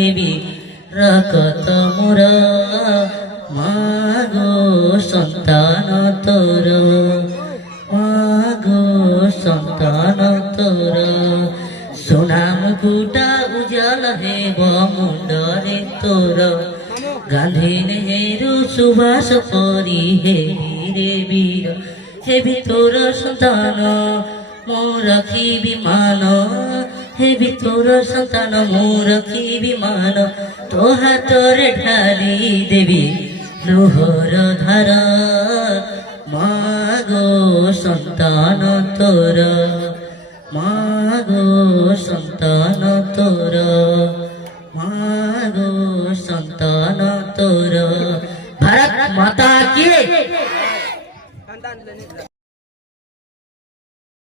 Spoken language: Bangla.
দেবী রাখত মোরা মাগো সন্তান তোর মাগো সন্তান তোর সোনাম কুটা উজাল হেব মুন্ডরে তোর গান্ধী নেহেরু সুভাষ পরি হে বীর হেবি তোর সন্তান মো রাখিবি মান হেবি তোর সন্তান মো রাখিবি মান তো হাতরে ঢালি দেবী লুহর ধারা মাগো সন্তান তোর মাগো সন্তান তোর মাগো সন্তান তোর। ভারত মাতা কি।